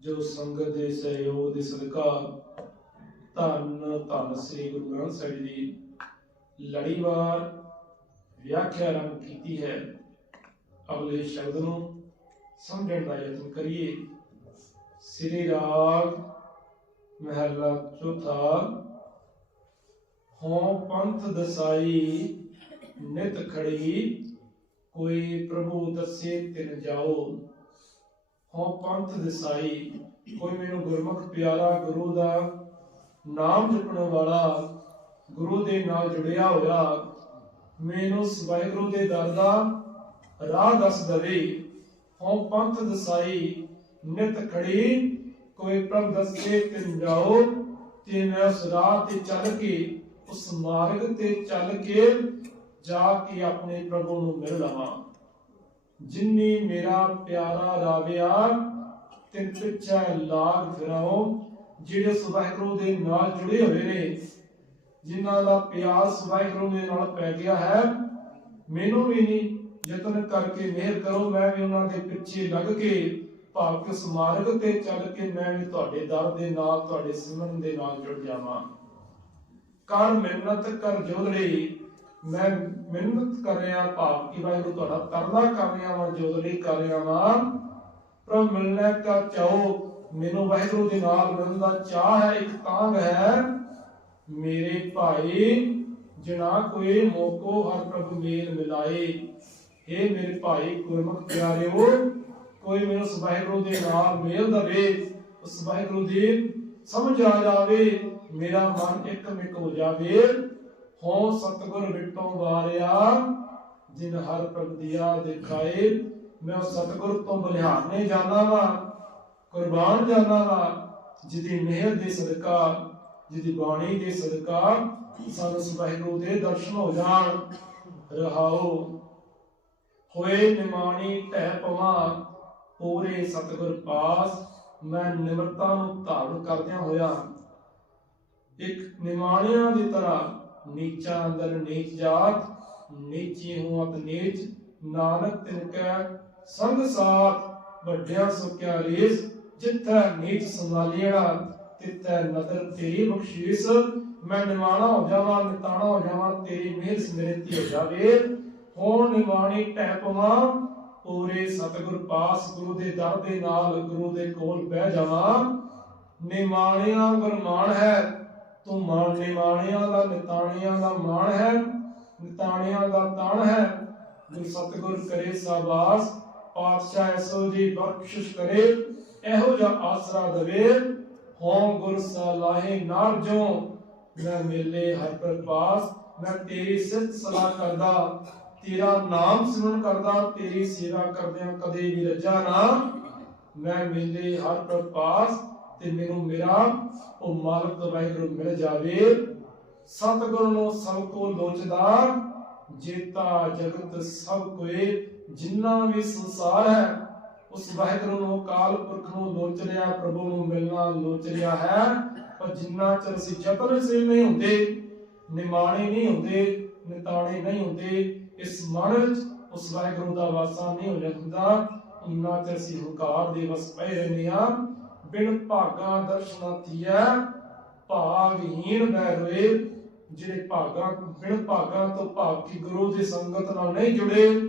ਜੋ ਸੰਗਤ ਦੇ ਸਹਿਯੋਗ ਦੇ ਸਦਕਾ ਧੰਨ ਧੰਨ ਸ੍ਰੀ ਗੁਰੂ ਗ੍ਰੰਥ ਸਾਹਿਬ ਜੀ ਲੜੀਵਾਰ ਵਿਆਖਿਆ ਆਰੰਭ ਕੀਤੀ ਹੈ, ਅਗਲੇ ਸ਼ਬਦ ਨੂੰ ਸਮਝਣ ਦਾ ਯਤਨ ਕਰੀਏ। ਸ੍ਰੀ ਰਾਗ ਮਹਿਲਾ ਚੌਥਾ ਹੋਂ ਪੰਥ ਦਸਾਈ ਨਿਤ ਖੜੀ, ਕੋਈ ਪ੍ਰਭੂ ਦੱਸੇ ਤਿਨ ਜਾਓ। ਹੋਂ ਪੰਥ ਦਸਾਈ, ਕੋਈ ਮੈਨੂੰ ਗੁਰਮੁਖ ਪਿਆਰਾ ਗੁਰੂ ਦਾ ਨਾਮ ਜਪਣ ਵਾਲਾ ਗੁਰੂ ਦੇ ਨਾਲ ਜੁੜਿਆ ਹੋਇਆ, ਮੈਨੂੰ ਵਾਹਿਗੁਰੂ ਦੇ ਦਰ ਦਾ ਰਾਹ ਦੱਸ ਦਵੇ। ਹੋਂ ਪੰਥ ਦਸਾਈ, ਨਿਤ ਖੜੀ, ਕੋਈ ਪ੍ਰਭ ਦੱਸੇ ਤਿਨ ਜਾਓ, ਤੇ ਮੈਂ ਉਸ ਰਾਹ ਤੇ ਚੱਲ ਕੇ, ਉਸ ਮਾਰਗ ਤੇ ਚੱਲ ਕੇ ਜਾ ਕੇ ਆਪਣੇ ਪ੍ਰਭੂ ਨੂੰ ਮਿਲ ਲਵਾਂ। ਜਿਨਨੀ ਮੇਰਾ ਪਿਆਰਾ ਰਾਵਿਆ, ਤਿਨ ਪਿੱਛੇ ਲਾਗ ਫਿਰਾਓ ਜਿਹੜੇ ਉਸ ਦੇ ਨਾਲ ਜੁੜੇ ਹੋਏ ਨੇ, ਜਿਨ੍ਹਾਂ ਦਾ ਪਿਆਸ ਵਾਹਿਗੁਰੂ ਦੇ ਨਾਲ ਪੈ ਗਿਆ ਹੈ, ਮੈਨੂੰ ਵੀ ਨਹੀਂ ਯਤਨ ਕਰਕੇ ਮਿਹਰ ਕਰੋ, ਮੈਂ ਵੀ ਉਹਨਾਂ ਦੇ ਪਿੱਛੇ ਲੱਗ ਕੇ ਭਾਵ ਕਿ ਉਸ ਤੇ ਚੱਲ ਕੇ ਮੈਂ ਵੀ ਤੁਹਾਡੇ ਦਰ ਦੇ ਨਾਲ, ਤੁਹਾਡੇ ਸਿਮਰਨ ਦੇ ਨਾਲ ਜੁੜ ਜਾਵਾਂ। ਕਰ ਮਿਹਨਤ, ਕਰ ਜੋਦੜੀ ਮੈਂ ਮਿਹਨਤ ਕਰ ਰਿਹਾ, ਭਾਵ ਕਿ ਵਾਹਿਗੁਰੂ ਤੁਹਾਡਾ ਤਰਲਾ ਕਰ ਰਿਹਾ ਵਾਂ ਜੋਦੜੀ ਕਰ ਰਿਹਾ ਵਾਂ। ਪ੍ਰਭ, ਮਿਲਣਾ ਕਾ ਚਾਹੋ। ਮੈਨੂੰ ਵਾਹਿਗੁਰੂ ਦੇ ਨਾਲ ਮਿਲਣ ਦਾ ਚਾਹ ਹੈ, ਇੱਕ ਤਾਂਗ ਹੈ। ਮੇਰੇ ਭਾਈ, ਜਿਨਾ ਕੋਈ ਮੋਕੋ ਹਰ ਪ੍ਰਭ ਮੇਲ ਮਿਲਾਏ। ਇਹ ਮੇਰੇ ਭਾਈ, ਗੁਰਮੁਖ ਪਿਆਰਿਓ, ਕੋਈ ਮੈਨੂੰ ਵਾਹਿਗੁਰੂ ਦੇ ਨਾਲ ਮੇਲ ਦਵੇ, ਉਸ ਵਾਹਿਗੁਰੂ ਦੀ ਸਮਝ ਆ ਜਾਵੇ, ਮੇਰਾ ਮਨ ਇੱਕ ਹੋ ਜਾਵੇ। ਹੋ ਸਤਗੁਰ ਵਿਟੋਂ ਵਾਰਿਆ, ਜਿਨ ਹਰ ਪ੍ਰਭ ਦਿਆ ਮੈਂ ਸਤਗੁਰ ਤੋਂ ਬਲਿਹਾਰਨੇ ਜਾਣਾ ਵਾ, ਕੁਰਬਾਨ ਜਾਣਾ ਵਾ, ਜਿਹਦੀ ਮਿਹਰ ਦੇ ਸਦਕਾ, ਜਿਹਦੀ ਬਾਣੀ ਦੇ ਸਦਕਾ ਸਾਨੂੰ ਉਸ ਦੇ ਦਰਸ਼ਨ ਹੋ ਜਾਣ। ਰਹਾਓ, ਹੋਏ ਨਿਮਾਣੀ ਟਹਿ ਪਵਾਂ ਪੂਰੇ ਸਤਿਗੁਰ ਪਾਸ, ਮੈਂ ਨਿਮਰਤਾ ਨੂੰ ਧਾਰਨ ਕਰਦਿਆਂ ਹੋਇਆ। ਇੱਕ ਨਿਮਾਣਿਆਂ ਦੀ ਤਰ੍ਹਾਂ ਨੀਚਾ ਅੰਦਰ ਨੀਚ ਜਾਤ, ਨੀਚੀ ਹੂੰ ਅਤ ਨੀਚ, ਨਾਨਕ ਤਿਨ ਕੈ ਸੰਗ ਸਾਥ, ਵੱਡਿਆ ਸੁਖਿਆ ਰੀਸ, ਜਿੱਥੈ ਨੀਚ ਸੰਭਾਲੀਆ ਤਿੱਥੈ ਨਦਰ ਤੇਰੀ ਬਖਸ਼ੀਸ, ਮੈਂ ਨਿਮਾਣਾ ਹੋ ਜਾਵਾਂ, ਨਿਤਾਣਾ ਹੋ ਜਾਵਾਂ, ਤੇਰੀ ਮਿਹਰ ਸਮਿਰਤੀ ਹੋ ਜਾਵੇ। ਹੋਣ ਨਿਵਾਣੀ ਟਹਿ ਪਵਾਂ, ਪੂਰੇ ਸਤਿਗੁਰ ਪਾਸ ਗੁਰੂ ਦੇ ਦਰ ਦੇ ਨਾਲ ਗੁਰੂ ਦੇ ਕੋਲ ਬਹਿ ਜਾਵਾਂ। ਨਿਮਾਣਿਆਂ ਗੁਰਮਾਨ ਹੈ ਤੂੰ ਮਾਣ ਨਿਮਾਣਿਆਂ ਦਾ ਨਿਤਾਣਿਆਂ ਦਾ ਮਾਣ ਹੈ। ਨਿਤਾਣਿਆਂ ਦਾ ਤਾਣ ਹੈ। ਗੁਰ ਸਤਿਗੁਰ ਕਰੇ ਸਾਬਾਸ, ਪਾਤਸ਼ਾਹ ਐਸੋ ਜੀ ਬਖਸ਼ਿਸ਼ ਕਰੇ, ਇਹੋ ਜਿਹਾ ਆਸਰਾ ਦਵੇ ਹੋਂ ਗੁਰ ਸਲਾਹੇ ਨਾਰ ਜੋ ਮੈਂ ਮੇਲੇ ਹਰ ਪ੍ਰਪਾਸ ਮੈਂ ਤੇਰੀ ਸਿਫਤ ਸਲਾਹ ਕਰਦਾ, ਤੇਰਾ ਨਾਮ ਸਿਮਰਨ ਕਰਦਾ, ਤੇਰੀ ਸੇਵਾ ਕਰਦਿਆਂ ਕਦੇ ਵੀ ਰੱਜਾ ਨਾ। ਮੈਂ ਮੇਲੇ ਹਰ ਪ੍ਰਪਾਸ ਤੇ ਮੈਨੂੰ ਮੇਰਾ ਉਹ ਮਾਲਕ ਵਾਹਿਗੁਰੂ ਮਿਲ ਜਾਵੇ, ਸਤਿਗੁਰੂ ਨੂੰ ਸਭ ਕੋ ਲੋਚਦਾ ਜੇਤਾ ਜਗਤ ਸਭ ਕੋਏ, ਜਿੰਨਾ ਵੀ ਸੰਸਾਰ ਹੈ, ਉਸ ਵਾਹਿਗੁਰੂ ਨੂੰ ਕਾਲ ਪੁਰਖ ਨੂੰ ਲੋਚ ਰਿਹਾ ਪ੍ਰਭੂ ਨੂੰ ਮਿਲਣਾ ਲੋਚ ਰਿਹਾ ਹੈ, ਪਰ ਜਿੰਨਾ ਚਿਰ ਅਸੀਂ ਜਤਨ ਸੇ ਨਹੀਂ ਹੁੰਦੇ, ਨਿਮਾਣੇ ਨਹੀਂ ਹੁੰਦੇ, ਨਿਤਾਣੇ ਨਹੀਂ ਹੁੰਦੇ, ਇਸ ਮਨ ਵਿੱਚ ਉਸ ਵਾਹਿਗੁਰੂ ਦਾ ਵਾਸਾ ਨਹੀਂ ਹੋ ਜਾਂਦਾ ਉਨਾ ਚਿਰ ਅਸੀਂ ਹੰਕਾਰ ਦੇ ਵਸ ਪਏ ਰਹਿੰਦੇ ਹਾਂ। ਬਿਨ ਭਾਗਾ ਦਰਸ਼ਨਾਤੀਐ ਭਾਗਹੀਣ ਬੈ ਰੋਏ। ਜਿਹੜੇ ਭਾਗਾ, ਬਿਨ ਭਾਗਾ ਤੋਂ ਭਾਵ ਕੀ ਗੁਰੂ ਦੀ ਸੰਗਤ ਨਾਲ ਨਹੀਂ ਜੁੜੇ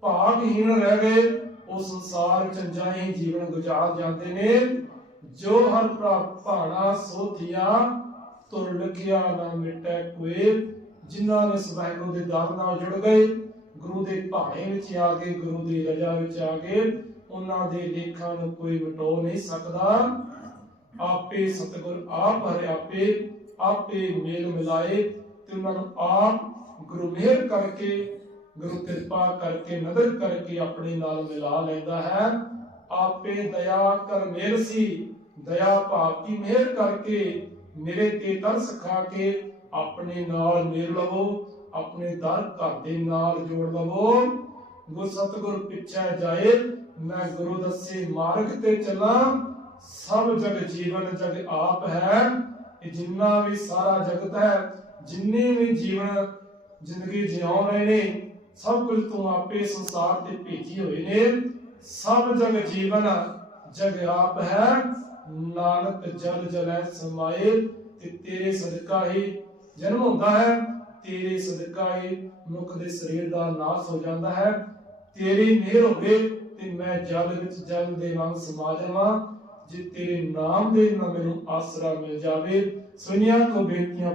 ਭਾਗਹੀਣ ਰਹਿ ਗਏ, ਉਹ ਸੰਸਾਰ ਚ ਜਾਹੀ ਜੀਵਨ ਗੁਜ਼ਾਰ ਜਾਂਦੇ ਨੇ। ਜੋ ਹਰ ਪ੍ਰਾਪ ਭਾਣਾ ਸੋਧਿਆ ਤੁਰ ਲਖਿਆ ਨਾ ਮਿਟੈ ਕੋਏ। ਜਿਨ੍ਹਾਂ ਨੇ ਸਵਾਹਿਗੁਰੂ ਦੇ ਦਰ ਨਾਲ ਜੁੜ ਗਏ, ਗੁਰੂ ਦੇ ਭਾਣੇ ਵਿੱਚ ਆ ਕੇ ਗੁਰੂ ਦੀ ਰਜਾ ਵਿੱਚ ਆ ਕੇ ਉਹਨਾਂ ਦੇ ਲੇਖਾਂ ਨੂੰ ਕੋਈ ਵਟੋ ਨਹੀਂ ਸਕਦਾ। ਆਪੇ ਸਤਿਗੁਰ ਆਪ ਹਰਿ ਆਪੇ ਆਪੇ ਮੇਲ ਮਿਲਾਏ ਤੇ ਉਹਨਾਂ ਨੂੰ ਆਪ ਗੁਰੂ ਮਿਹਰ ਕਰਕੇ, ਗੁਰੂ ਕਿਰਪਾ ਕਰਕੇ, ਨਦਰ ਕਰਕੇ ਆਪਣੇ ਨਾਲ ਮਿਲਾ ਲੈਂਦਾ ਹੈ। ਆਪੇ ਦਇਆ ਕਰ ਮੇਲ ਸੀ, ਦਇਆ ਭਾਵ ਕੀ ਮਿਹਰ ਕਰਕੇ ਮੇਰੇ ਤੇ ਤਰਸ ਖਾ ਕੇ ਆਪਣੇ ਨਾਲ ਮੇਲ ਲਵੋ, ਆਪਣੇ ਦਰ ਘਰ ਦੇ ਨਾਲ ਜੋੜ ਲਵੋ। ਗੁਰ ਸਤਿਗੁਰ ਪਿੱਛੇ ਜਾਏ ਮੈਂ ਗੁਰੂ ਦੱਸੇ, ਮਾਰਗ ਤੇ ਚੱਲਾਂ, ਸਭ ਜਗ ਜੀਵਨ ਜਗ ਆਪ ਹੈ। ਇਹ ਜਿੰਨਾ ਵੀ ਸਾਰਾ ਜਗਤ ਹੈ, ਜਿੰਨੇ ਵੀ ਜੀਵਨ ਜ਼ਿੰਦਗੀ ਜਿਉ ਰਹੇ ਨੇ, ਸਭ ਕੁਝ ਤੂੰ ਆਪੇ ਸੰਸਾਰ ਤੇ ਭੇਜੀ ਹੋਏ ਨੇ। ਸਭ ਜਗ ਜੀਵਨ ਜਗ ਆਪ ਹੈ। ਨਾਨਕ ਜਲ ਜਲੈ ਸਮਾਏ, ਤੇ ਤੇਰੇ ਸਦਕਾ ਹੀ ਜਨਮ ਹੁੰਦਾ ਹੈ। ਤੇਰੇ ਸਦਕਾ ਹੀ ਮਨੁੱਖ ਦੇ ਸਰੀਰ ਦਾ ਨਾਸ ਹੋ ਜਾਂਦਾ ਹੈ। ਤੇਰੀ ਮਿਹਰ ਹੋਵੇ ਤੇ ਮੈਂ ਜਲ ਵਿੱਚ ਜਲ ਦੇ ਵਾਂਗ ਸਮਾ ਜਾਵਾਂ ਜੇ ਤੇਰੇ ਨਾਮ ਦੇ ਨਾਲ ਮੈਨੂੰ ਆਸਰਾ ਮਿਲ ਜਾਵੇ। ਸੁਨੀਆਂ ਤੋਂ ਬੇਨਤੀਆਂ